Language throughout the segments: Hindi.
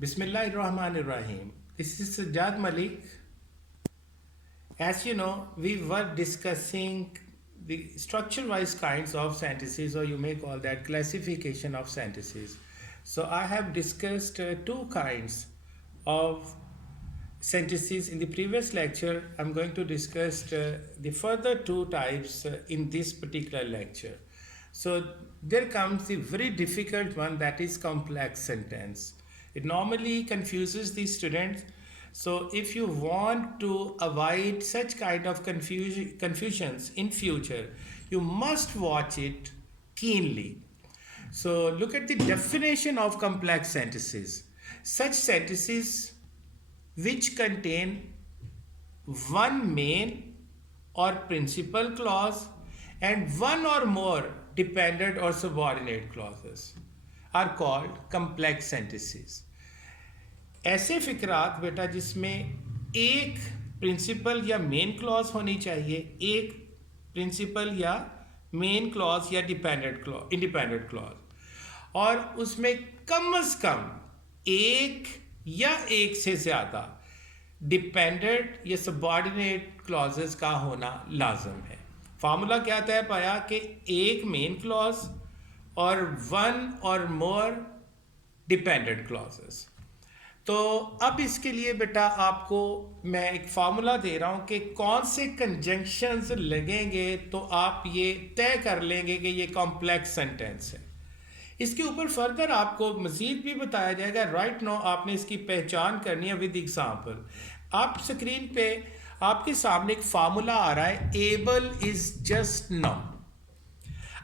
Bismillahirrahmanirrahim. This is Sajjad Malik. As you know, we were discussing the structure-wise kinds of sentences, or you may call that classification of sentences. So I have discussed two kinds of sentences in the previous lecture. I'm going to discuss the further two types in this particular lecture. So there comes the very difficult one, that is complex sentence. It normally confuses the students. So if you want to avoid such kind of confusions in future, you must watch it keenly. So look at the definition of complex sentences. Such sentences which contain one main or principal clause and one or more dependent or subordinate clauses are called complex sentences. ऐसे फिक्रात बेटा जिसमें एक प्रिंसिपल या मेन क्लॉज होनी चाहिए, एक प्रिंसिपल या मेन क्लॉज या इंडिपेंडेंट क्लॉज, और उसमें कम से कम एक या एक से ज़्यादा डिपेंडेंट या सबऑर्डिनेट क्लॉजेस का होना लाजम है. फार्मूला क्या तय पाया कि एक मेन क्लॉज और वन और मोर डिपेंडेंट क्लॉजेस. तो अब इसके लिए बेटा आपको मैं एक फार्मूला दे रहा हूँ कि कौन से कंजंक्शंस लगेंगे तो आप ये तय कर लेंगे कि ये कॉम्प्लेक्स सेंटेंस है. इसके ऊपर फर्दर आपको मज़ीद भी बताया जाएगा. राइट नाउ आपने इसकी पहचान करनी है विद एग्जांपल. आप स्क्रीन पे आपके सामने एक फार्मूला आ रहा है, एबल इज़ जस्ट नाउ.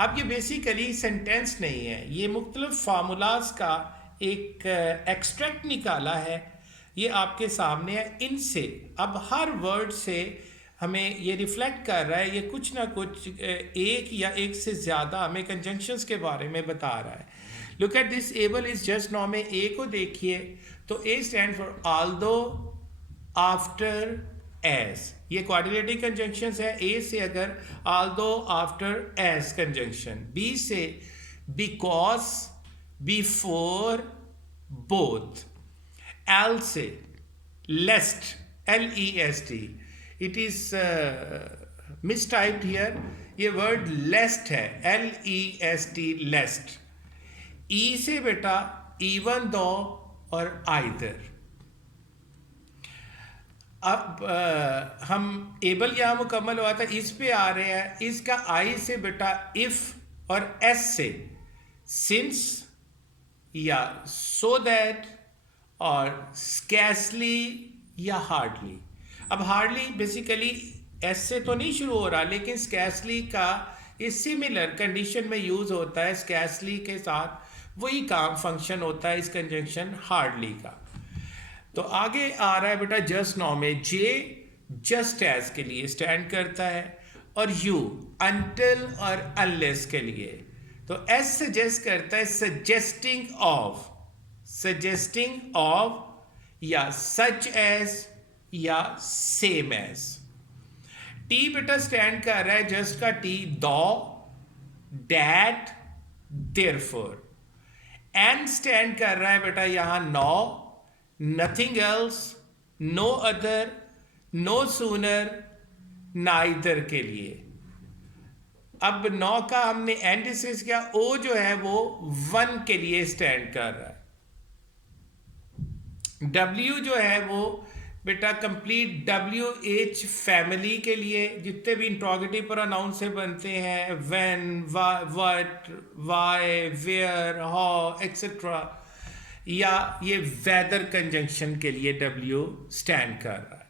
अब ये बेसिकली सेंटेंस नहीं है, ये मुख्तलिफ फार्मूलाज का एक एक्सट्रैक्ट निकाला है. ये आपके सामने है. इनसे अब हर वर्ड से हमें ये रिफ्लेक्ट कर रहा है, ये कुछ ना कुछ एक या एक से ज़्यादा हमें कंजंक्शंस के बारे में बता रहा है. Look at this able is just now में ए को देखिए तो A stand for although, after, as. ये कोऑर्डिनेटिंग कंजंक्शंस है. ए से अगर although, after, as conjunction. B से बिकॉज, बिफोर, बोथ. एल से lest, LEST. It is mistyped here. ये वर्ड लेस्ट है, LEST, लेस्ट. ई से बेटा इवन दो और आइदर. अब हम एबल यहाँ मुकम्मल हुआ था, इस पे आ रहे हैं. इसका आई से बेटा इफ और एस से सिंस या सो दैट और स्कैसली या हार्डली. अब हार्डली बेसिकली एस से तो नहीं शुरू हो रहा, लेकिन स्कैसली का इस सिमिलर कंडीशन में यूज़ होता है. स्कैसली के साथ वही काम फंक्शन होता है इस कंजंक्शन हार्डली का. तो आगे आ रहा है बेटा जस्ट नाउ में जे जस्ट एज के लिए स्टैंड करता है, और यू अनटिल और अनलेस के लिए. तो एस सजेस्ट करता है सजेस्टिंग ऑफ या सच एज या सेम एज. टी बेटा स्टैंड कर रहा है जस्ट का टी, दो, डैट, देयरफॉर. एन स्टैंड कर रहा है बेटा यहां no, nothing else, no other, no sooner, neither के लिए. अब नौ का हमने एंड डिस्कस किया. ओ जो है वो वन के लिए स्टैंड कर रहा है. डब्ल्यू जो है वो बेटा कंप्लीट WH फैमिली के लिए जितने भी इंट्रोगेटिव प्रोनाउन से बनते हैं, when, what, why, where, how, etcetera, या ये वेदर कंजंक्शन के लिए W स्टैंड कर रहा है.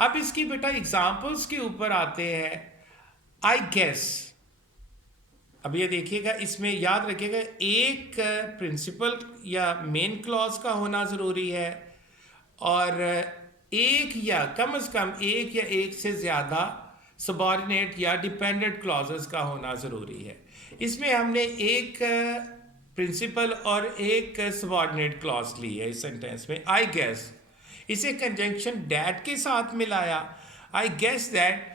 अब इसकी बेटा एग्जांपल्स के ऊपर आते हैं. I guess. अब ये देखिएगा, इसमें याद रखिएगा एक प्रिंसिपल या मेन क्लॉज का होना ज़रूरी है, और एक या कम से कम एक या एक से ज़्यादा सबऑर्डिनेट या डिपेंडेंट क्लॉजेस का होना ज़रूरी है. इसमें हमने एक प्रिंसिपल और एक सबऑर्डिनेट क्लॉज ली है इस सेंटेंस में. आई गेस, इसे कंजंक्शन डैट के साथ मिलाया. I guess that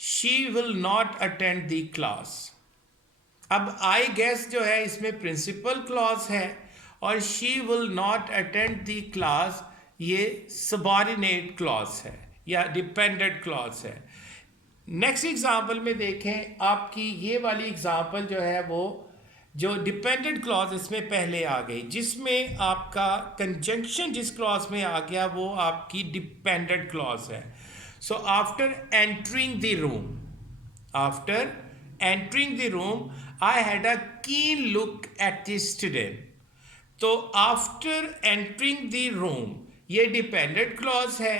she will not attend the class. अब आई गेस जो है इसमें प्रिंसिपल क्लॉज है, और she will not attend the class, ये सबॉर्डिनेट क्लॉज है या डिपेंडेंट क्लॉज है। नेक्स्ट एग्जाम्पल में देखें, आपकी ये वाली एग्जाम्पल जो है वो जो डिपेंडेंट क्लॉज इसमें पहले आ गई, जिसमें आपका कंजंक्शन जिस क्लॉज में आ गया वो आपकी डिपेंडेंट क्लॉज है। So after entering the room, after entering the room, I had a keen look at the student. तो after entering the room ये dependent clause है,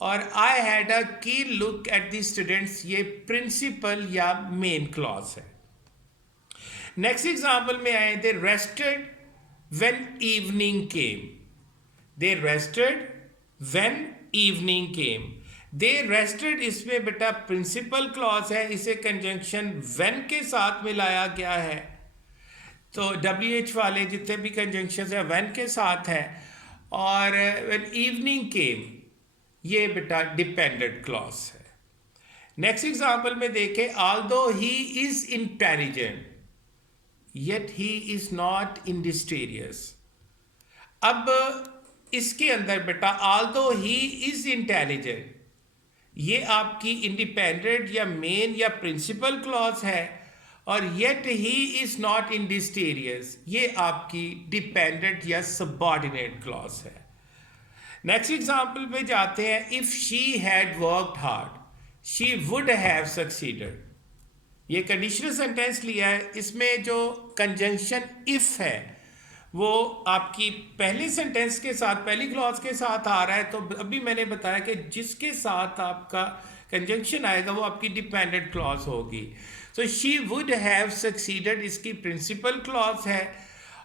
और I had a keen look at the students ये principal या main clause है। Next example में आए, they rested when evening came. They rested when evening came. They rested, इसमें बेटा प्रिंसिपल क्लॉज है, इसे कंजंक्शन व्हेन के साथ मिलाया गया है। तो WH वाले जितने भी कंजंक्शन है व्हेन के साथ है, और व्हेन इवनिंग केम ये बेटा डिपेंडेंट क्लॉज है। नेक्स्ट एग्जांपल में देखें, although he is intelligent yet he is not industrious. अब इसके अंदर बेटा ऑल्दो ही इज इंटेलिजेंट, ये आपकी इंडिपेंडेंट या मेन या प्रिंसिपल क्लॉज है, और yet he is not industrious ये आपकी डिपेंडेंट या सबऑर्डिनेट क्लॉज है। नेक्स्ट एग्जांपल पे जाते हैं, if she had worked hard she would have succeeded. ये कंडीशनल सेंटेंस लिया है, इसमें जो कंजंक्शन इफ है वो आपकी पहले सेंटेंस के साथ, पहली क्लॉज के साथ आ रहा है। तो अभी मैंने बताया कि जिसके साथ आपका कंजंक्शन आएगा वो आपकी डिपेंडेंट क्लॉज होगी। So she would have succeeded इसकी प्रिंसिपल क्लॉज है,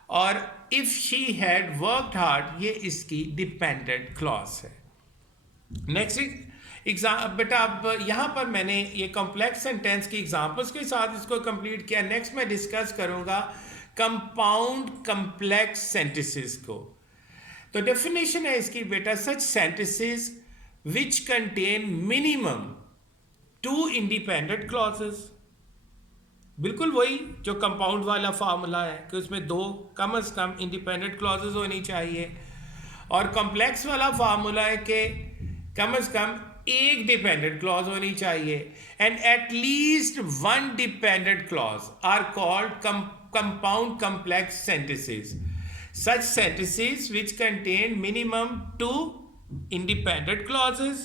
और if she had worked hard ये इसकी डिपेंडेंट क्लॉज है। नेक्स्ट एग्जाम बेटा, अब यहाँ पर मैंने ये कॉम्प्लेक्स सेंटेंस की एग्जाम्पल्स के साथ इसको कंप्लीट किया। नेक्स्ट मैं डिस्कस करूँगा कंपाउंड कम्प्लेक्स सेंटेंसेस को। तो डेफिनेशन है इसकी बेटा, such sentences which contain minimum 2 independent clauses. बिल्कुल वही जो कंपाउंड वाला फार्मूला है कि उसमें 2 कम से कम इंडिपेंडेंट क्लॉजेस होनी चाहिए, और कॉम्प्लेक्स वाला फार्मूला है कि कम से कम एक डिपेंडेंट क्लॉज होनी चाहिए, and at least 1 dependent clause are called compound complex sentences. Such sentences which contain minimum 2 independent clauses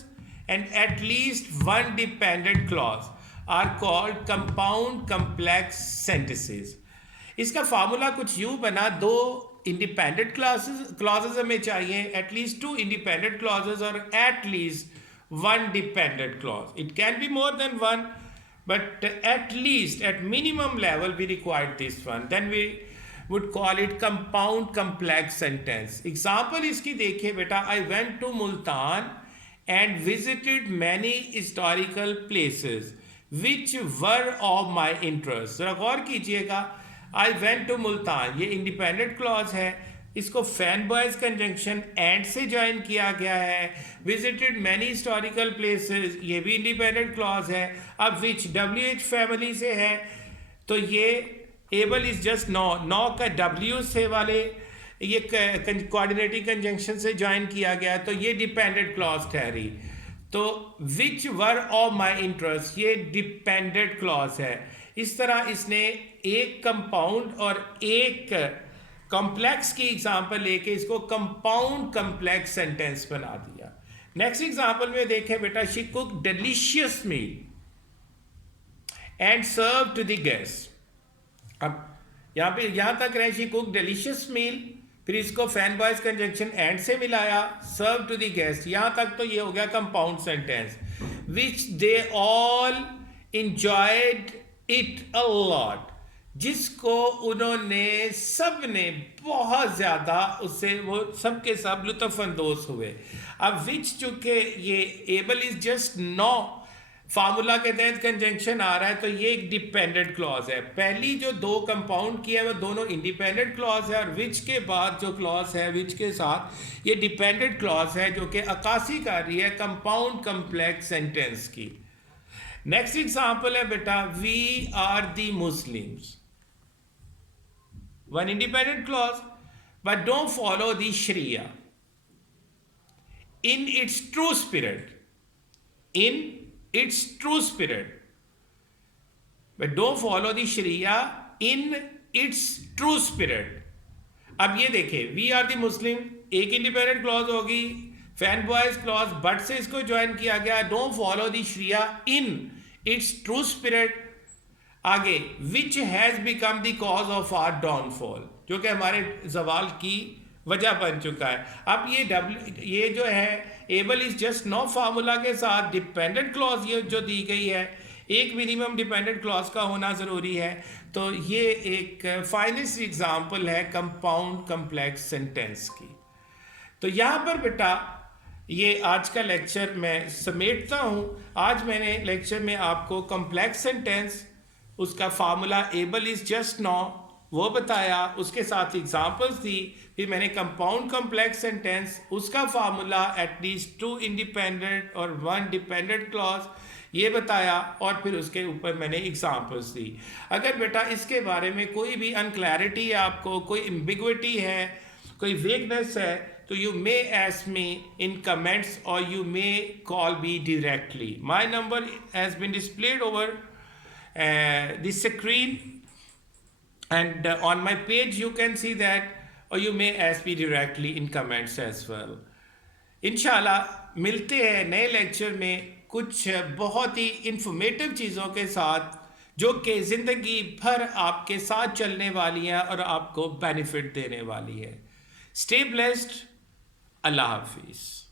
and at least 1 dependent clause are called compound complex sentences. इसका फार्मूला कुछ यूं बना, 2 इंडिपेंडेंट क्लॉजेस हमें चाहिए, एटलीस्ट 2 इंडिपेंडेंट क्लॉजेस और eight least 1 dependent clause. It can be more than 1, but at least at minimum level we required this one, then we would call it compound complex sentence. Example इसकी देखिए बेटा, I went to Multan and visited many historical places which were of my interest. जरा गौर कीजिएगा, I went to Multan ये इंडिपेंडेंट क्लॉज है, इसको फैन बॉयज कंजंक्शन एंड से ज्वाइन किया गया है। विजिटेड मैनी हिस्टोरिकल प्लेसेस ये भी इंडिपेंडेंट क्लॉज है। अब विच WH फैमिली से है, तो ये एबल इज जस्ट नो का W से वाले ये कोऑर्डिनेटिंग कंजंक्शन से ज्वाइन किया गया, तो ये डिपेंडेंट क्लॉज ठहरी। तो विच वर ऑफ माई इंटरेस्ट ये डिपेंडेंट क्लॉज है। इस तरह इसने एक कंपाउंड और एक कॉम्प्लेक्स की एग्जाम्पल लेके इसको कंपाउंड कॉम्प्लेक्स सेंटेंस बना दिया। नेक्स्ट एग्जाम्पल में देखें बेटा, she cook delicious meal and serve to the guest. अब यहां तक रहे, शी कुक डिलीशियस मील, फिर इसको फैन बॉयज कंजंक्शन एंड से मिलाया, सर्व टू द गेस्ट, यहां तक तो ये हो गया compound sentence. Which they all enjoyed it a lot, जिसको उन्होंने सब ने बहुत ज़्यादा उससे वो सब के सब लुत्फ़अंदोज़ हुए। अब विच चूँकि ये able is just no formula के तहत कंजंक्शन आ रहा है, तो ये एक डिपेंडेंट क्लॉज है। पहली जो 2 कंपाउंड की है वो दोनों इंडिपेंडेंट क्लॉज है, और विच के बाद जो क्लॉज है विच के साथ ये डिपेंडेंट क्लॉज है जो कि अक्कासी कर रही है कंपाउंड कम्प्लेक्स सेंटेंस की। नेक्स्ट एग्जाम्पल है बेटा, we are the muslims, 1 independent clause, but don't follow the Sharia in its true spirit. In its true spirit. But don't follow the Sharia in its true spirit. अब ये देखें, वी आर द मुस्लिम, एक इंडिपेंडेंट क्लॉज होगी, फैन बॉयज क्लॉज, बट से इसको ज्वाइन किया गया, डोंट फॉलो द शरिया इन इट्स ट्रू स्पिरिट. आगे, which has become the cause of our downfall, जो कि हमारे जवाल की वजह बन चुका है. अब ये जो है able is just no formula के साथ डिपेंडेंट क्लॉज ये जो दी गई है, एक मिनिमम डिपेंडेंट क्लॉज का होना ज़रूरी है. तो ये एक फाइनेस्ट एग्जांपल है कंपाउंड कम्प्लेक्स सेंटेंस की. तो यहाँ पर बेटा ये आज का लेक्चर मैं समेटता हूँ. आज मैंने लेक्चर में आपको कम्प्लेक्स सेंटेंस, उसका formula able is just no वो बताया, उसके साथ एग्जांपल्स दी. फिर मैंने कंपाउंड कम्प्लेक्स सेंटेंस, उसका फार्मूला एटलीस्ट 2 इंडिपेंडेंट और 1 डिपेंडेंट क्लॉज ये बताया, और फिर उसके ऊपर मैंने एग्जांपल्स दी. अगर बेटा इसके बारे में कोई भी अनक्लैरिटी है, आपको कोई एम्बिग्विटी है, कोई वेगनेस है, तो you may ask me in comments or you may call me directly. My number has been displayed over the screen, and on my page you can see that, or you may ask me directly in comments as well. इंशाल्लाह मिलते हैं नए लेक्चर में कुछ बहुत ही इंफॉर्मेटिव चीज़ों के साथ, जो कि ज़िंदगी भर आपके साथ चलने वाली हैं और आपको बेनिफिट देने वाली है. Stay blessed. अल्लाह हाफिज़.